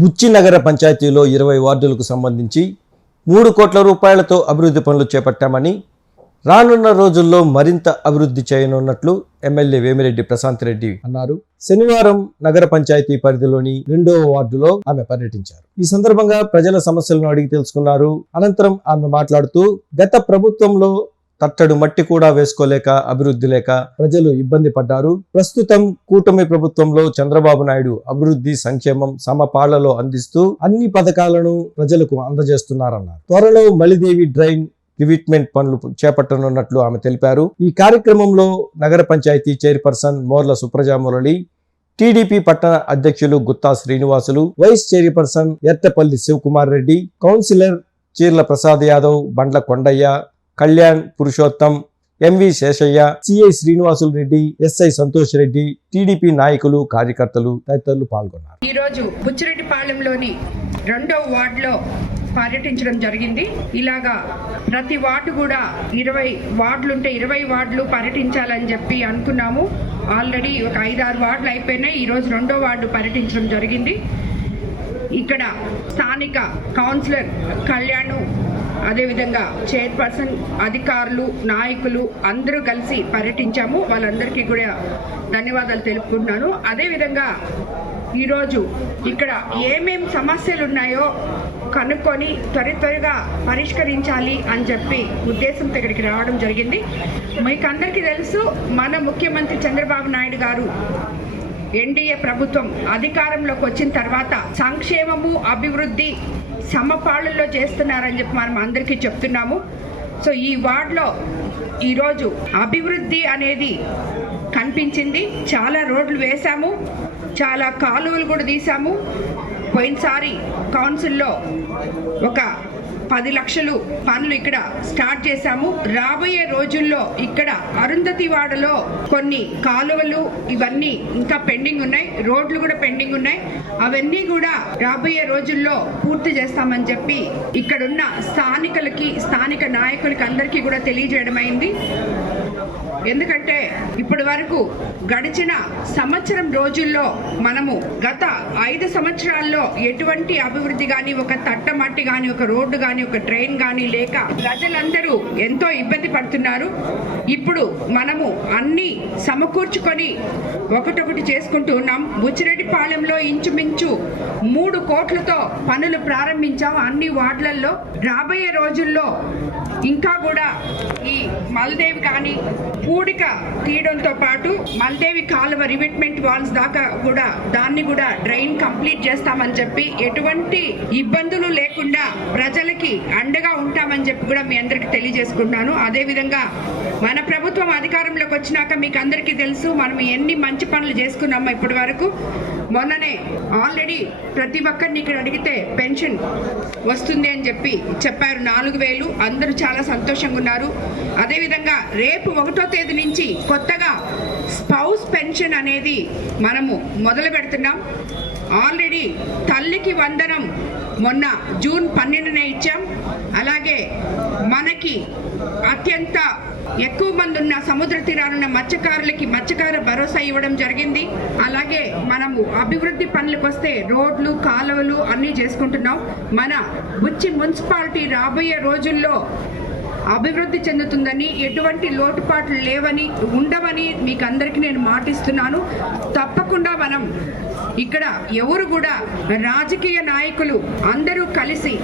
బుచ్చి నగర పంచాయతీలో ఇరవై వార్డులకు సంబంధించి మూడు కోట్ల రూపాయలతో అభివృద్ధి పనులు చేపట్టామని రానున్న రోజుల్లో మరింత అభివృద్ధి చేయనున్నట్లు ఎమ్మెల్యే వేమిరెడ్డి ప్రశాంత్ రెడ్డి అన్నారు. శనివారం నగర పంచాయతీ పరిధిలోని రెండవ వార్డులో ఆమె పర్యటించారు. ఈ సందర్భంగా ప్రజల సమస్యలను అడిగి తెలుసుకున్నారు. అనంతరం ఆమె మాట్లాడుతూ గత ప్రభుత్వంలో తట్టడు మట్టి కూడా వేసుకోలేక అభివృద్ధి లేక ప్రజలు ఇబ్బంది పడ్డారు. ప్రస్తుతం కూటమి ప్రభుత్వంలో చంద్రబాబు నాయుడు అభివృద్ధి సంక్షేమం సమపాళ్ళలో అందిస్తూ అన్ని పథకాలను ప్రజలకు అందజేస్తున్నారన్నారు. త్వరలో మలిదేవి డ్రైన్ రివిట్మెంట్ పనులు చేపట్టనున్నట్లు ఆమె తెలిపారు. ఈ కార్యక్రమంలో నగర పంచాయతీ చైర్పర్సన్ మోర్ల సుప్రజా మురళి టీడీపీ పట్టణ అధ్యక్షులు Gutta Srinivasulu vice chairperson Erthapalli Sivakumar Reddy councillor Cheerla Prasad Yadav Bandla Kondaiah Kalyan Purushottam MV Seshaiah CI Srinivasulu Reddy SI Santosh Reddy TDP నాయకులు కార్యకర్తలు తదితరులు పాల్గొన్నారు. ఈరోజు బుచ్చిరెడ్డిపాలెంలోని రెండో వార్డులో పర్యటించడం జరిగింది. ఇలాగా ప్రతి వార్డు కూడా ఇరవై వార్డులు ఉంటే ఇరవై వార్డులు పర్యటించాలని చెప్పి అనుకున్నాము. ఆల్రెడీ ఒక ఐదారు వార్డులు అయిపోయినాయి. ఈరోజు రెండో వార్డు పర్యటించడం జరిగింది. ఇక్కడ స్థానిక కౌన్సిలర్ కళ్యాణ్ అదేవిధంగా చైర్పర్సన్ అధికారులు నాయకులు అందరూ కలిసి పర్యటించాము. వాళ్ళందరికీ కూడా ధన్యవాదాలు తెలుపుకుంటున్నాను. అదేవిధంగా ఈరోజు ఇక్కడ ఏమేం సమస్యలు ఉన్నాయో కనుక్కొని త్వర త్వరగా పరిష్కరించాలి అని చెప్పి ఉద్దేశంతో ఇక్కడికి రావడం జరిగింది. మీకు అందరికీ తెలుసు మన ముఖ్యమంత్రి చంద్రబాబు నాయుడు గారు ఎన్డీఏ ప్రభుత్వం అధికారంలోకి వచ్చిన తర్వాత సంక్షేమము అభివృద్ధి సమపాళ్ళల్లో చేస్తున్నారని చెప్పి మనం అందరికీ చెప్తున్నాము. సో ఈ వార్డులో ఈరోజు అభివృద్ధి అనేది కనిపించింది. చాలా రోడ్లు వేశాము. చాలా కాలువలు కూడా తీసాము పోయినసారి కౌన్సిల్లో ఒక పది లక్షలు పనులు ఇక్కడ స్టార్ట్ చేశాము. రాబోయే రోజుల్లో ఇక్కడ అరుంధతి వాడలో కొన్ని కాలువలు ఇవన్నీ ఇంకా పెండింగ్ ఉన్నాయి. రోడ్లు కూడా పెండింగ్ ఉన్నాయి. అవన్నీ కూడా రాబోయే రోజుల్లో పూర్తి చేస్తామని చెప్పి ఇక్కడున్న స్థానికులకి స్థానిక నాయకులకి అందరికీ కూడా తెలియజేయడం అయింది ఎందుకంటే ఇప్పటి వరకు గడిచిన సంవత్సరం రోజుల్లో మనము గత ఐదు సంవత్సరాల్లో ఎటువంటి అభివృద్ధి కానీ ఒక తట్టమట్టి కానీ ఒక రోడ్డు కానీ ఒక ట్రైన్ కానీ లేక ప్రజలందరూ ఎంతో ఇబ్బంది పడుతున్నారు. ఇప్పుడు మనము అన్ని సమకూర్చుకొని ఒకటొకటి చేసుకుంటూ ఉన్నాం. బుచ్చిరెడ్డిపాలెంలో ఇంచుమించు మూడు కోట్లతో పనులు ప్రారంభించాం. అన్ని వార్డులలో రాబోయే రోజుల్లో ఇంకా కూడా ఈ మల్దేవి కానీ పూడిక తీయడంతో పాటు మల్దేవి కాలువ రివిట్మెంట్ వాల్స్ దాకా కూడా దాన్ని కూడా డ్రైన్ కంప్లీట్ చేస్తామని చెప్పి ఎటువంటి ఇబ్బందులు లేకుండా ప్రజలకి అండగా ఉంటామని చెప్పి కూడా మీ అందరికి తెలియజేసుకుంటున్నాను. అదేవిధంగా మన ప్రభుత్వం అధికారంలోకి వచ్చినాక మీకు అందరికీ తెలుసు మనం ఎన్ని మంచి పనులు చేసుకున్నామో ఇప్పటి వరకు. మొన్ననే ఆల్రెడీ ప్రతి ఒక్కరిని ఇక్కడ అడిగితే పెన్షన్ వస్తుంది అని చెప్పి చెప్పారు నాలుగు వేలు. అందరూ చాలా సంతోషంగా ఉన్నారు అదేవిధంగా రేపు ఒకటో తేదీ నుంచి కొత్తగా స్పౌస్ పెన్షన్ అనేది మనము మొదలు పెడుతున్నాం. ఆల్రెడీ తల్లికి వందనం మొన్న జూన్ పన్నెండున ఇచ్చాం. అలాగే మనకి అత్యంత ఎక్కువ మంది ఉన్న సముద్ర తీరానున్న మత్స్యకారులకి మత్స్యకార భరోసా ఇవ్వడం జరిగింది. అలాగే మనము అభివృద్ధి పనులకు వస్తే రోడ్లు కాలువలు అన్నీ చేసుకుంటున్నాం. మన బుచ్చి మున్సిపాలిటీ రాబోయే రోజుల్లో అభివృద్ధి చెందుతుందని ఎటువంటి లోటుపాట్లు లేవని ఉండవని మీకు అందరికీ నేను మాటిస్తున్నాను. తప్పకుండా మనం ఇక్కడ ఎవరు కూడా రాజకీయ నాయకులు అందరూ కలిసి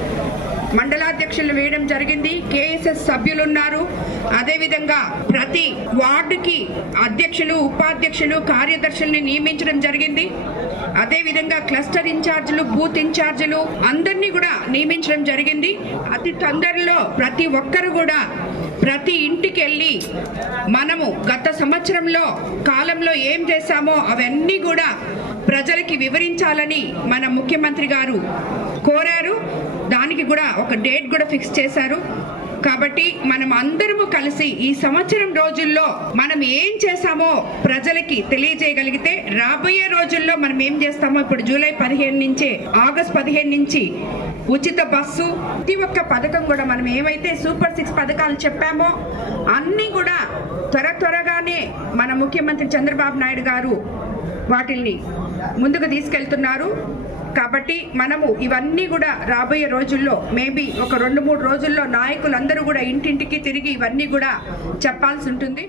మండలాధ్యక్షులు వేయడం జరిగింది. కేఎస్ఎస్ సభ్యులు ఉన్నారు అదేవిధంగా ప్రతి వార్డుకి అధ్యక్షులు ఉపాధ్యక్షులు కార్యదర్శుల్ని నియమించడం జరిగింది. అదేవిధంగా క్లస్టర్ ఇన్ఛార్జీలు బూత్ ఇన్ఛార్జీలు అందరినీ కూడా నియమించడం జరిగింది. అతి తొందరలో ప్రతి ఒక్కరు కూడా ప్రతి ఇంటికి వెళ్ళి మనము గత సంవత్సరంలో కాలంలో ఏం చేశామో అవన్నీ కూడా ప్రజలకి వివరించాలని మన ముఖ్యమంత్రి గారు కోరారు. దానికి కూడా ఒక డేట్ కూడా ఫిక్స్ చేశారు. కాబట్టి మనం అందరము కలిసి ఈ సంవత్సరం రోజుల్లో మనం ఏం చేశామో ప్రజలకి తెలియజేయగలిగితే రాబోయే రోజుల్లో మనం ఏం చేస్తామో ఇప్పుడు జూలై పదిహేను నుంచే ఆగస్ట్ పదిహేను నుంచి ఉచిత బస్సు ప్రతి ఒక్క పథకం కూడా మనం ఏవైతే సూపర్ సిక్స్ పథకాలు చెప్పామో అన్నీ కూడా త్వర త్వరగానే మన ముఖ్యమంత్రి చంద్రబాబు నాయుడు గారు వాటిల్ని ముందుకు తీసుకెళ్తున్నారు. కాబట్టి మనము ఇవన్నీ కూడా రాబోయే రోజుల్లో మేబీ ఒక రెండు మూడు రోజుల్లో నాయకులందరూ కూడా ఇంటింటికి తిరిగి ఇవన్నీ కూడా చెప్పాల్సి ఉంటుంది.